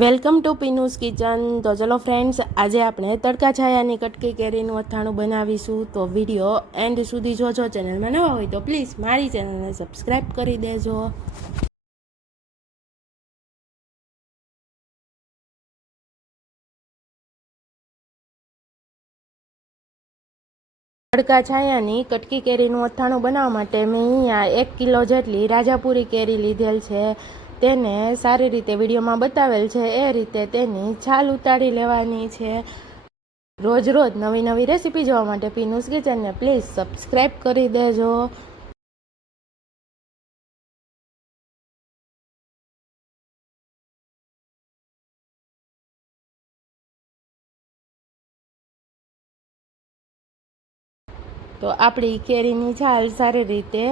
Welcome to પીનુસ kitchen. તો ચલો friends આજે આપણે તડકા છાયાની કટકી કેરીનું અથાણું બનાવીશું. તો વીડિયો એન્ડ સુધી જોજો. ચેનલમાં નવા હોય તો પ્લીઝ મારી ચેનલને સબસ્ક્રાઈબ કરી દેજો. તડકા છાયાની કટકી કેરીનું અથાણું બનાવવા માટે મેં અહીંયા એક કિલો જેટલી રાજાપુરી કેરી લીધેલ છે. તેને સારી રીતે વિડીયોમાં બતાવેલ છે. એ રીતે તેની છાલ ઉતારી લેવાની છે. રોજ રોજ નવી નવી રેસીપી જોવા માટે પીનુસ કિચનને પ્લીઝ સબસ્ક્રાઈબ કરી દેજો. તો આપણી કેરીની છાલ સારી રીતે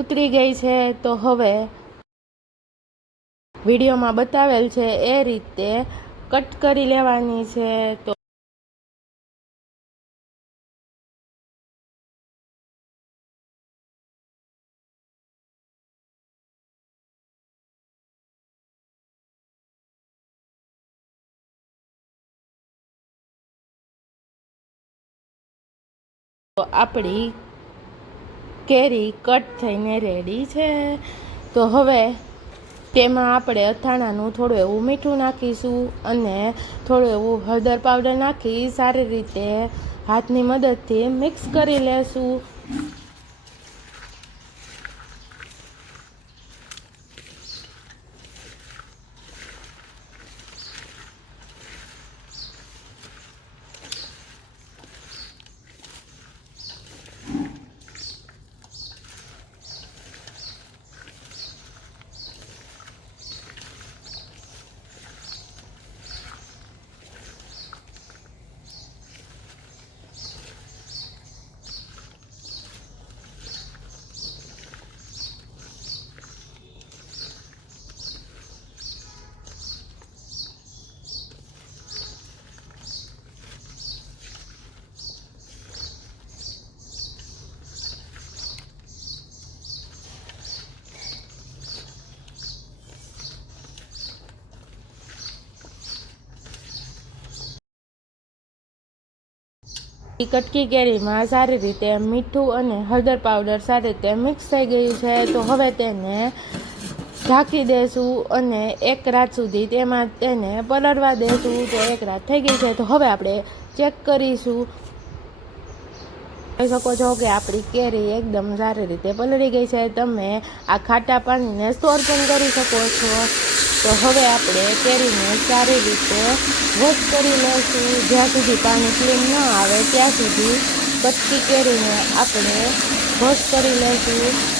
ઉતરી ગઈ છે. તો હવે વિડીયોમાં બતાવેલ છે, એ રીતે કટ કરી લેવાની છે, તો આપણી કેરી કટ થઈને રેડી છે. તો હવે તેમાં આપણે અથાણાનું થોડું એવું મીઠું નાખીશું અને થોડું એવું હળદર પાવડર નાખી સારી રીતે હાથની મદદથી મિક્સ કરી લેશું. ઈ કટકી કેરીમાં સારી રીતે મીઠું અને હળદર પાવડર સારી રીતે મિક્સ થઈ ગયું છે, તો હવે તેને ઢાંકી દેશું અને એક રાત સુધી તેમાં તેને પલળવા દેશું. તો એક રાત થઈ ગઈ છે, તો હવે આપણે ચેક કરીશું. જોઈ શકો છો કે આપણી કેરી એકદમ સારી રીતે પલળી ગઈ છે. તમે આ ખાટા પાણીને સ્ટોર પણ કરી શકો છો. તો હવે આપણે કેરીને સારી રીતે વોશ કરી લઈશું જ્યાં સુધી પાણી ક્લીન ન આવે, ત્યાં સુધી કટકી કેરીને આપણે વોશ કરી લઈશું.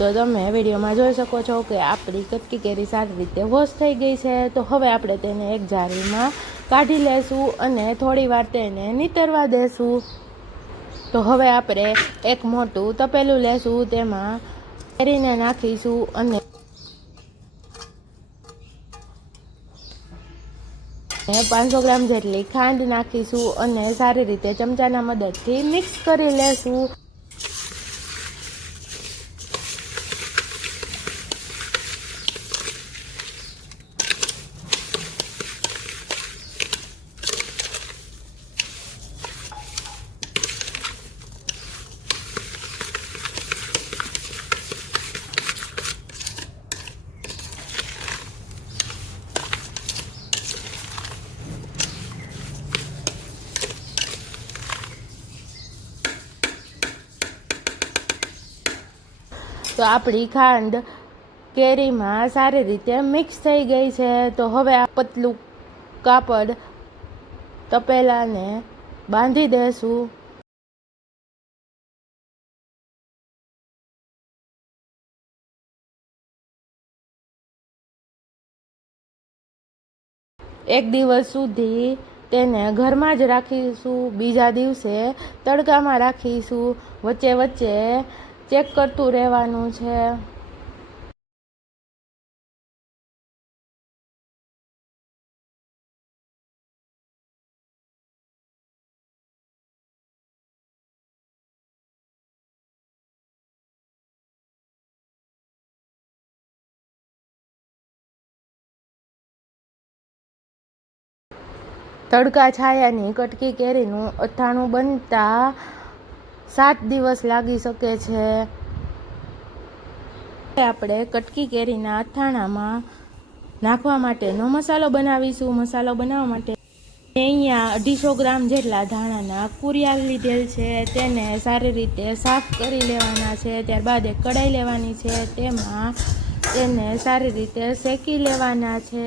તો તમે વિડીયોમાં જોઈ શકો છો કે આપણી કટકી કેરી સારી રીતે વોશ થઈ ગઈ છે. તો હવે આપણે તેને એક જારીમાં કાઢી લેશું અને થોડી વાર તેને નીતરવા દેશું. તો હવે આપણે એક મોટું તપેલું લેશું, તેમાં કેરીને નાખીશું અને પાંચસો ગ્રામ જેટલી ખાંડ નાખીશું અને સારી રીતે ચમચાના મદદથી મિક્સ કરી લેશું. તો આપણી ખાંડ કેરીમાં સારી રીતે મિક્સ થઈ ગઈ છે. તો હવે આ પતલું કાપડ તપેલાને બાંધી દેશું. એક દિવસ સુધી તેને ઘરમાં જ રાખીશું. બીજા દિવસે તડકામાં રાખીશું. વચ્ચે વચ્ચે ચેક કરતું રહેવાનું છે. તડકા છાયાની કટકી કેરીનું અથાણું બનતા સાત દિવસ લાગી શકે છે. આપણે કટકી કેરીના અથાણામાં નાખવા માટેનો મસાલો બનાવીશું. મસાલો બનાવવા માટે અહીંયા અઢીસો ગ્રામ જેટલા ધાણાના કુરિયા લીધેલ છે. તેને સારી રીતે સાફ કરી લેવાના છે. ત્યારબાદ એક કઢાઈ લેવાની છે. તેમાં તેને સારી રીતે શેકી લેવાના છે.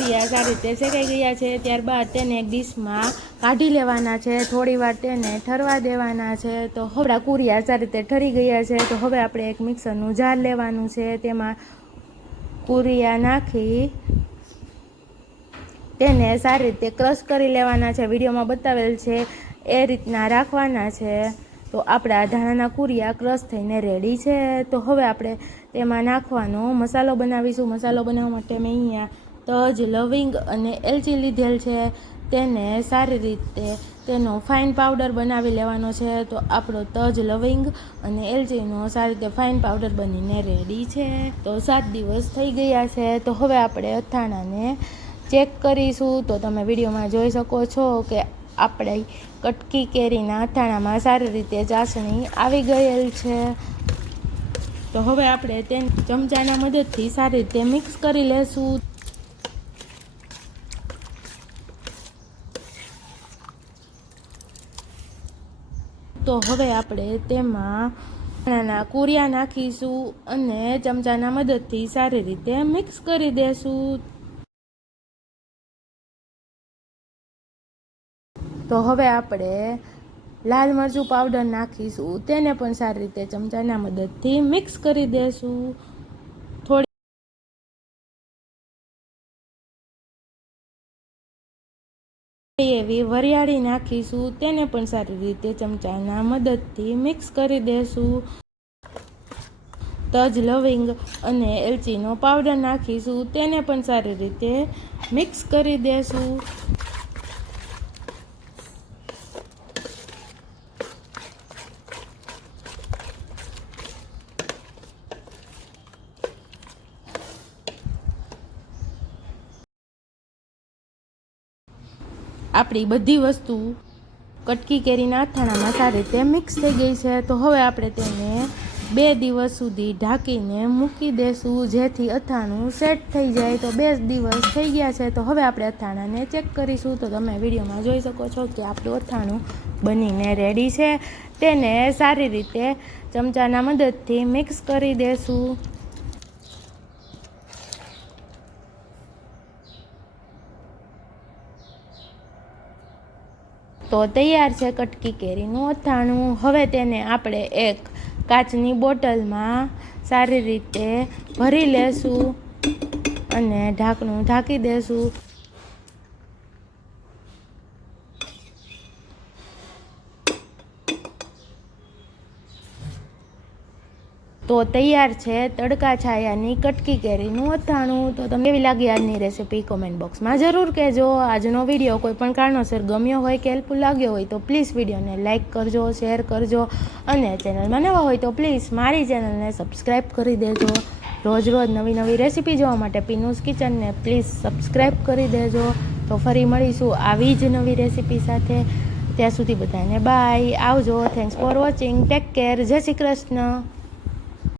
ક્રિયા સારી રીતે શેકાઈ ગયા છે, ત્યારબાદ તેને એક ડીશમાં કાઢી લેવાના છે થોડી વાર તેને ઠરવા દેવાના છે, તો હવે કુરિયા સારી રીતે ઠરી ગયા છે, તો હવે આપણે એક મિક્સરનું જાર લેવાનું છે, તેમાં કુરિયા નાખી તેને સારી રીતે ક્રશ કરી લેવાના છે, વિડીયોમાં બતાવેલ છે, એ રીતના રાખવાના છે, તો આપણા ધાણાના કુરિયા ક્રશ થઈને રેડી છે, તો હવે આપણે તેમાં નાખવાનો મસાલો બનાવીશું, મસાલો બનાવવા માટે મેં અહીંયા તજ લવિંગ અને એલચી લીધેલ છે. તેને સારી રીતે તેનો ફાઇન પાવડર બનાવી લેવાનો છે. તો આપણો તજ લવિંગ અને એલચીનો સારી રીતે ફાઇન પાવડર બનીને રેડી છે. તો સાત દિવસ થઈ ગયા છે. તો હવે આપણે અથાણાને ચેક કરીશું. તો તમે વિડીયોમાં જોઈ શકો છો કે આપણે કટકી કેરીના અથાણામાં સારી રીતે ચાસણી આવી ગયેલ છે. તો હવે આપણે તેને ચમચાના મદદથી સારી રીતે મિક્સ કરી લેશું. તો હવે આપણે તેમાં નાના કુરિયા નાખીશું અને ચમચાના મદદથી સારી રીતે મિક્સ કરી દેશું. તો હવે આપણે લાલ મરચું પાવડર નાખીશું. તેને પણ સારી રીતે ચમચાના મદદથી મિક્સ કરી દેશું. એવી વરિયાળી નાખીશું, તેને પણ સારી રીતે ચમચાના મદદથી મિક્સ કરી દેશું. તજ, લવિંગ અને એલચીનો પાવડર નાખીશું, તેને પણ સારી રીતે મિક્સ કરી દેશું. આપણી બધી વસ્તુ કટકી કેરીના અથાણામાં સારી રીતે મિક્સ થઈ ગઈ છે. તો હવે આપણે તેને બે દિવસ સુધી ઢાંકીને મૂકી દેશું, જેથી અથાણું સેટ થઈ જાય. તો બે દિવસ થઈ ગયા છે. તો હવે આપણે અથાણાને ચેક કરીશું. તો તમે વિડીયોમાં જોઈ શકો છો કે આપણું અથાણું બનીને રેડી છે. તેને સારી રીતે ચમચાના મદદથી મિક્સ કરી દેશું. તો તૈયાર છે કટકી કેરીનું અથાણું. હવે તેને આપણે એક કાચની બોટલમાં સારી રીતે ભરી લેશું અને ઢાંકણું ઢાંકી દેશું. તો તૈયાર છે, તડકા છાયાની કટકી કેરીનું અથાણું. તો તમને કેવી લાગી આજની રેસીપી કોમેન્ટ બોક્સમાં જરૂર કહેજો. આજનો વીડિયો કોઈ પણ કારણોસર ગમ્યો હોય કે હેલ્પફુલ લાગ્યો હોય તો પ્લીઝ વિડીયોને લાઇક કરજો શેર કરજો. અને ચેનલમાં નવા હોય તો પ્લીઝ મારી ચેનલને સબસ્ક્રાઈબ કરી દેજો. રોજ રોજ નવી નવી રેસીપી જોવા માટે પીનુસ કિચનને પ્લીઝ સબસ્ક્રાઈબ કરી દેજો. તો ફરી મળીશું આવી જ નવી રેસીપી સાથે. ત્યાં સુધી બધાને બાય આવજો. Thanks for watching take care જય શ્રી કૃષ્ણ.